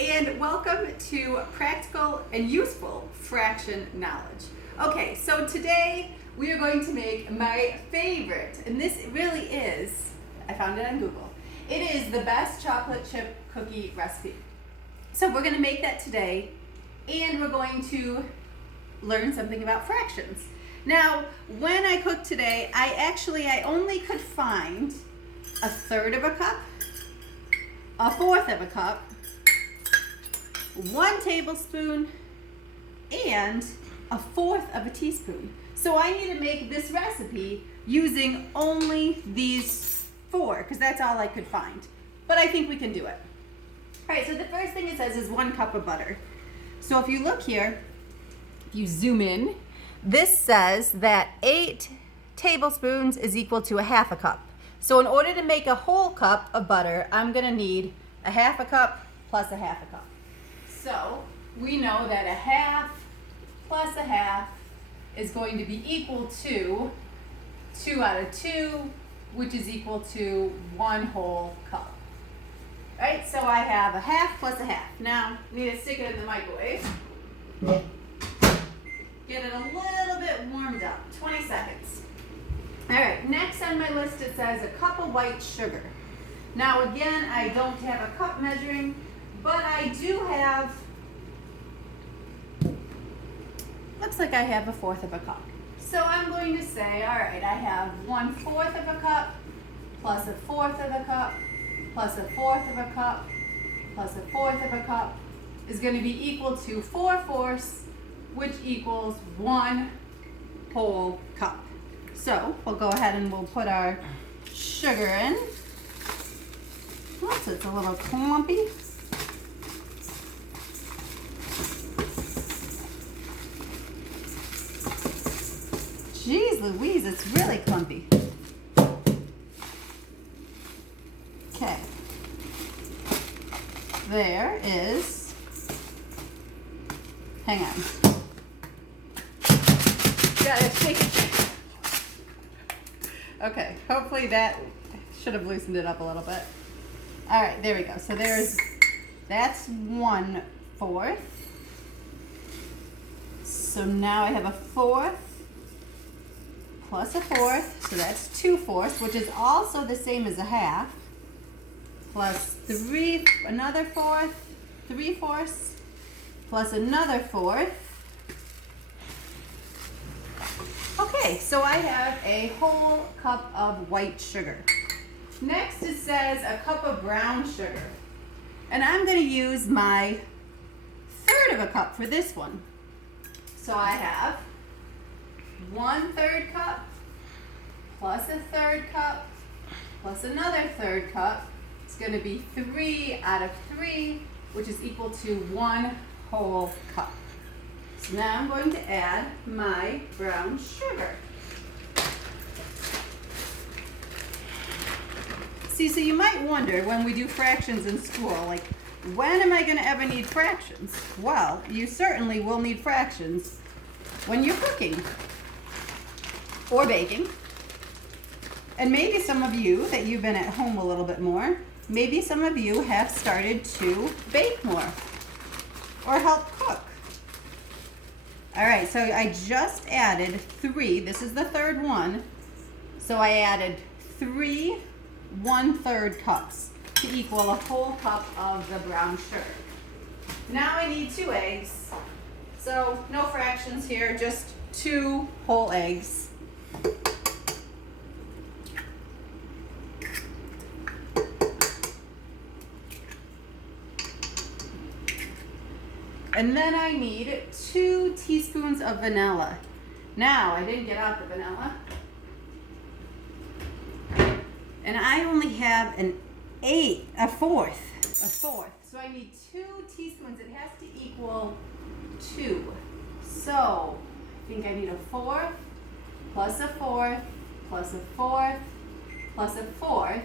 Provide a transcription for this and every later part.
and welcome to Practical and Useful Fraction Knowledge. Okay, so today we are going to make my favorite, and this really is, I found it on Google, it is the best chocolate chip cookie recipe. So we're going to make that today, and we're going to learn something about fractions. Now, when I cooked today, I only could find a third of a cup, a fourth of a cup, 1 tablespoon, and a fourth of a teaspoon. So I need to make this recipe using only these 4, because that's all I could find. But I think we can do it. All right, so the first thing it says is 1 cup of butter. So if you look here, if you zoom in, this says that 8 tablespoons is equal to a half a cup. So in order to make a whole cup of butter, I'm gonna need a half a cup plus a half a cup. So we know that a half plus a half is going to be equal to 2 out of 2, which is equal to 1 whole cup. Right, so I have a half plus a half. Now, I need to stick it in the microwave. Get it a little bit warmed up, 20 seconds. All right, next on my list it says a cup of white sugar. Now again, I don't have a cup measuring, but I do have, looks like I have a fourth of a cup. So I'm going to say, all right, I have 1/4 of a cup, plus a fourth of a cup, plus a fourth of a cup, plus a fourth of a cup is going to be equal to 4/4, which equals 1 whole cup. So we'll go ahead and we'll put our sugar in. Oops, it's a little clumpy. Jeez Louise, it's really clumpy. Okay. There is, hang on. Gotta shake it. Okay, hopefully that should have loosened it up a little bit. All right, there we go. So that's 1/4. So now I have a fourth plus a fourth, so that's 2/4, which is also the same as a half, plus another fourth, 3/4, plus another fourth. Okay, so I have a whole cup of white sugar. Next it says a cup of brown sugar. And I'm going to use my third of a cup for this one. So I have 1/3 cup, plus a third cup, plus another third cup. It's going to be 3 out of 3, which is equal to 1 whole cup. So now I'm going to add my brown sugar. See, so you might wonder when we do fractions in school, like, when am I going to ever need fractions? Well, you certainly will need fractions when you're cooking or baking. And maybe some of you that you've been at home a little bit more, maybe some of you have started to bake more or help cook. All right, so I just added 3. This is the third one. So I added 3 1/3 cups to equal a whole cup of the brown sugar. Now I need 2 eggs. So no fractions here, just 2 whole eggs. And then I need 2 teaspoons of vanilla. Now, I didn't get out the vanilla. And I only have a fourth. So I need 2 teaspoons. It has to equal 2. So I think I need a fourth, plus a fourth, plus a fourth, plus a fourth.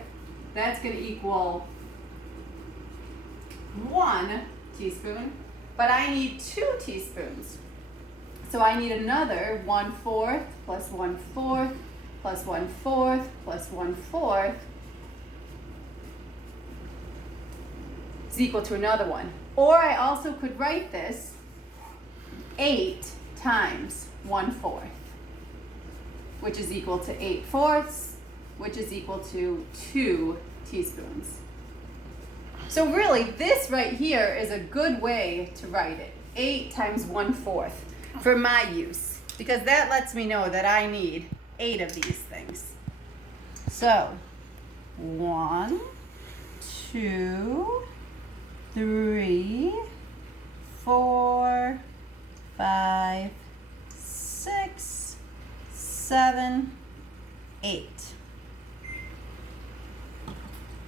That's going to equal 1 teaspoon. But I need 2 teaspoons. So I need another 1/4 plus 1/4 plus 1/4 plus 1/4 is equal to another one. Or I also could write this 8 times 1/4, which is equal to 8/4, which is equal to 2 teaspoons. So really, this right here is a good way to write it. 8 times 1/4 for my use, because that lets me know that I need 8 of these things. So 1, 2, 3, 4, 5, 6, 7, 8.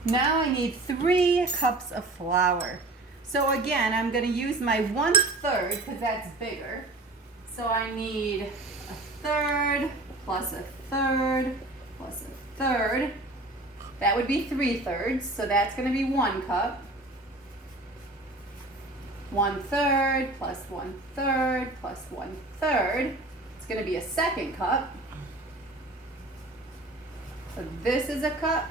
Now I need 3 cups of flour. So again, I'm going to use my 1/3 because that's bigger. So I need 1/3 plus 1/3 plus 1/3. That would be 3/3, so that's going to be 1 cup. 1/3 plus 1/3 plus 1/3. It's going to be a 2nd cup. So this is a cup.